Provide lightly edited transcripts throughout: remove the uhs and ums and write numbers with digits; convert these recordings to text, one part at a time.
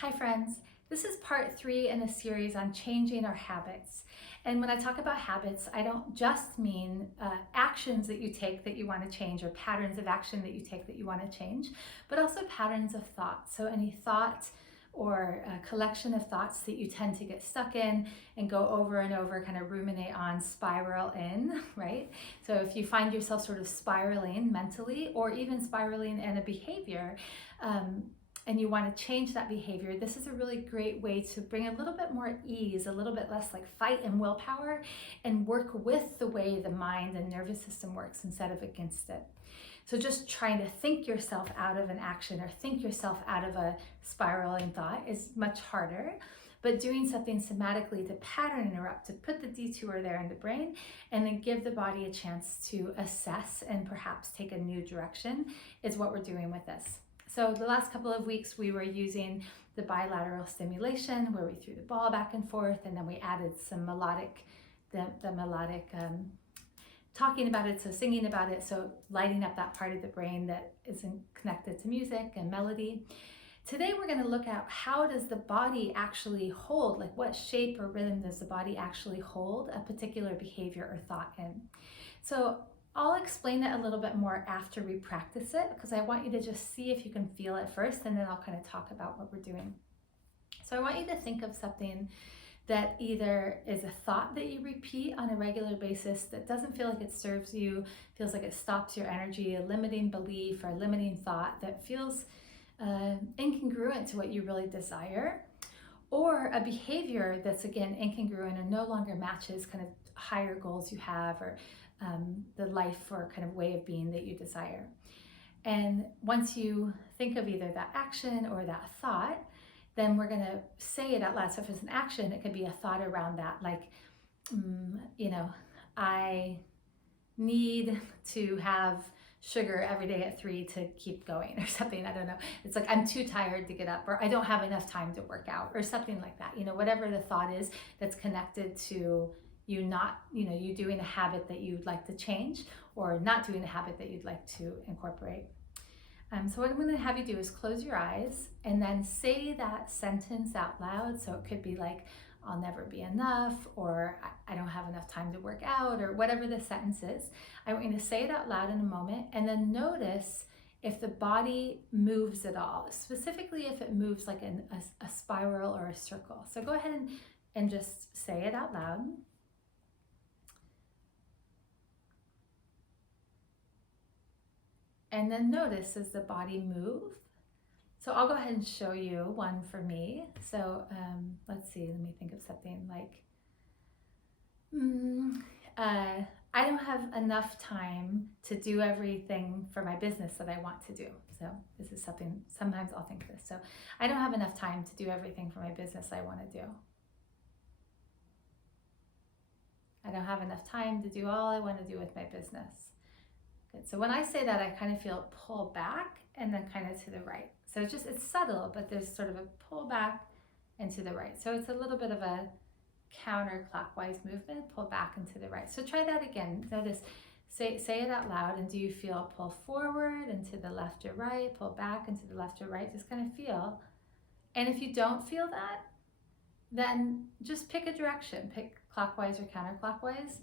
Hi friends, this is part 3 in a series on changing our habits. And when I talk about habits, I don't just mean actions that you take that you want to change or patterns of action that you take that you want to change, but also patterns of thought. So any thought or a collection of thoughts that you tend to get stuck in and go over and over, kind of ruminate on, spiral in, right? So if you find yourself sort of spiraling mentally or even spiraling in a behavior, and you want to change that behavior, this is a really great way to bring a little bit more ease, a little bit less like fight and willpower, and work with the way the mind and nervous system works instead of against it. So just trying to think yourself out of an action or think yourself out of a spiraling thought is much harder. But doing something somatically to pattern interrupt, to put the detour there in the brain, and then give the body a chance to assess and perhaps take a new direction is what we're doing with this. So the last couple of weeks we were using the bilateral stimulation where we threw the ball back and forth, and then we added some melodic, the melodic talking about it, so singing about it, so lighting up that part of the brain that isn't connected to music and melody. Today we're going to look at how does the body actually hold, like what shape or rhythm does the body actually hold a particular behavior or thought in. So I'll explain it a little bit more after we practice it, because I want you to just see if you can feel it first, and then I'll kind of talk about what we're doing. So I want you to think of something that either is a thought that you repeat on a regular basis that doesn't feel like it serves you, feels like it stops your energy, a limiting belief or a limiting thought that feels incongruent to what you really desire, or a behavior that's again incongruent and no longer matches kind of higher goals you have, or the life or kind of way of being that you desire. And once you think of either that action or that thought, then we're going to say it out loud. So if it's an action, it could be a thought around that, like, I need to have sugar every day at 3 to keep going, or something. I don't know. It's like, I'm too tired to get up, or I don't have enough time to work out, or something like that. Whatever the thought is that's connected to you not, you doing a habit that you'd like to change, or not doing a habit that you'd like to incorporate. So what I'm going to have you do is close your eyes and then say that sentence out loud. So it could be like, I'll never be enough, or I don't have enough time to work out, or whatever the sentence is. I want you to say it out loud in a moment, and then notice if the body moves at all, specifically if it moves like in a spiral or a circle. So go ahead and just say it out loud. And then notice, does the body move? So I'll go ahead and show you one for me. So let's see, let me think of something like, I don't have enough time to do everything for my business that I want to do. So this is something, sometimes I'll think this. So I don't have enough time to do everything for my business I want to do. I don't have enough time to do all I want to do with my business. Good. So when I say that, I kind of feel it pull back and then kind of to the right. So it's subtle, but there's sort of a pull back and to the right. So it's a little bit of a counterclockwise movement, pull back and to the right. So try that again. Notice, say it out loud, and do you feel pull forward and to the left or right, pull back and to the left or right? Just kind of feel. And if you don't feel that, then just pick a direction, pick clockwise or counterclockwise,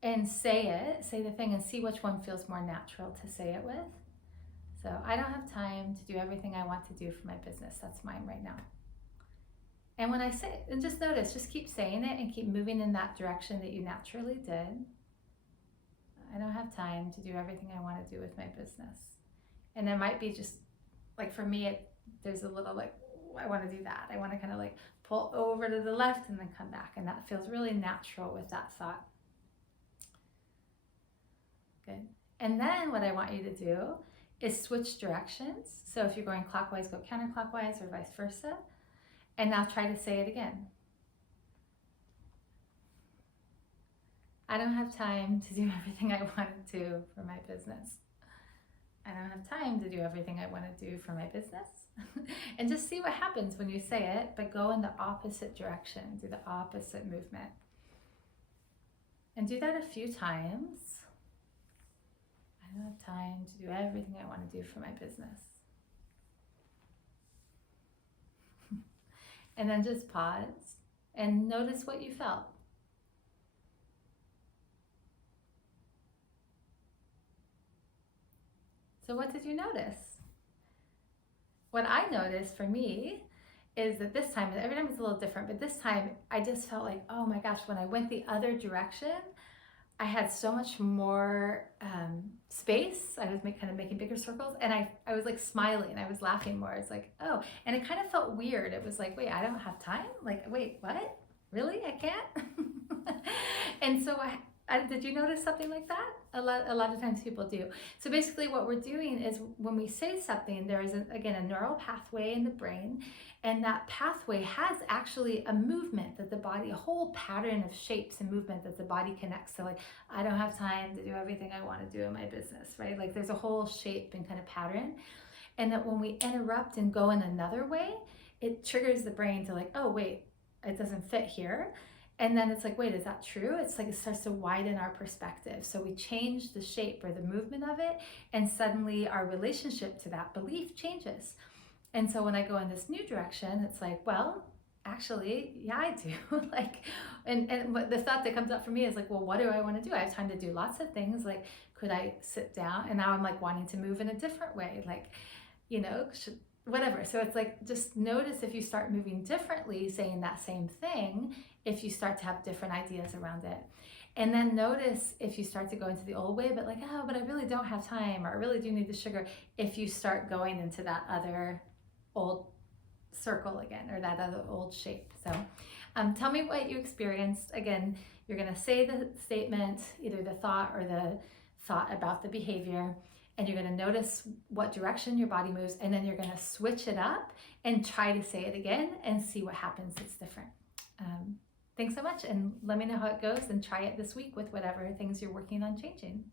and say the thing, and see which one feels more natural to say it with. So I don't have time to do everything I want to do for my business. That's mine right now. And when I say it, and just notice, just keep saying it and keep moving in that direction that you naturally did. I don't have time to do everything I want to do with my business. And it might be just like, for me, there's a little like, I want to do that. I want to kind of like pull over to the left and then come back. And that feels really natural with that thought. Good. And then what I want you to do is switch directions. So if you're going clockwise, go counterclockwise, or vice versa. And now try to say it again. I don't have time to do everything I want to do for my business. I don't have time to do everything I want to do for my business. And just see what happens when you say it, but go in the opposite direction, do the opposite movement. And do that a few times. I don't have time to do everything I want to do for my business. And then just pause and notice what you felt. So what did you notice? What I noticed for me is that this time, every time it's a little different, but this time I just felt like, oh my gosh, when I went the other direction, I had so much more space. I was kind of making bigger circles, and I was like smiling. I was laughing more. It's like, oh, and it kind of felt weird. It was like, wait, I don't have time? Like, wait, what? Really? I can't? And so did you notice something like that? A lot of times people do. So basically what we're doing is when we say something, there is, again, a neural pathway in the brain, and that pathway has actually a movement that the body, a whole pattern of shapes and movement that the body connects. So like, I don't have time to do everything I want to do in my business, right? Like there's a whole shape and kind of pattern. And that when we interrupt and go in another way, it triggers the brain to like, oh wait, it doesn't fit here. And then it's like, wait, is that true? It's like it starts to widen our perspective. So we change the shape or the movement of it, and suddenly our relationship to that belief changes. And so when I go in this new direction, it's like, well, actually, yeah, I do. Like, and the thought that comes up for me is like, well, what do I want to do? I have time to do lots of things. Like, could I sit down? And now I'm like wanting to move in a different way. Like, whatever. So it's like, just notice if you start moving differently, saying that same thing, if you start to have different ideas around it. And then notice if you start to go into the old way, but like, oh, but I really don't have time, or I really do need the sugar, if you start going into that other old circle again, or that other old shape. So tell me what you experienced. Again, you're going to say the statement, either the thought or the thought about the behavior, and you're going to notice what direction your body moves, and then you're going to switch it up and try to say it again and see what happens that's different. Thanks so much, and let me know how it goes, and try it this week with whatever things you're working on changing.